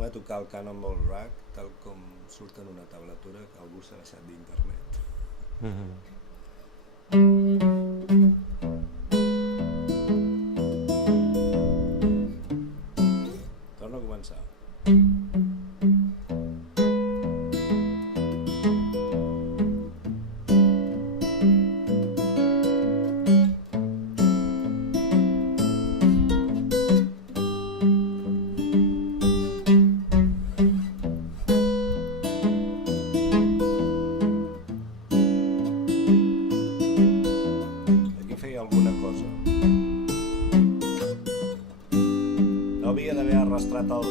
Va tocar el Cannonball Rag tal com surt en una tablatura que algú s'ha deixat d'internet. Torno a començar. Havia d'haver arrastrat el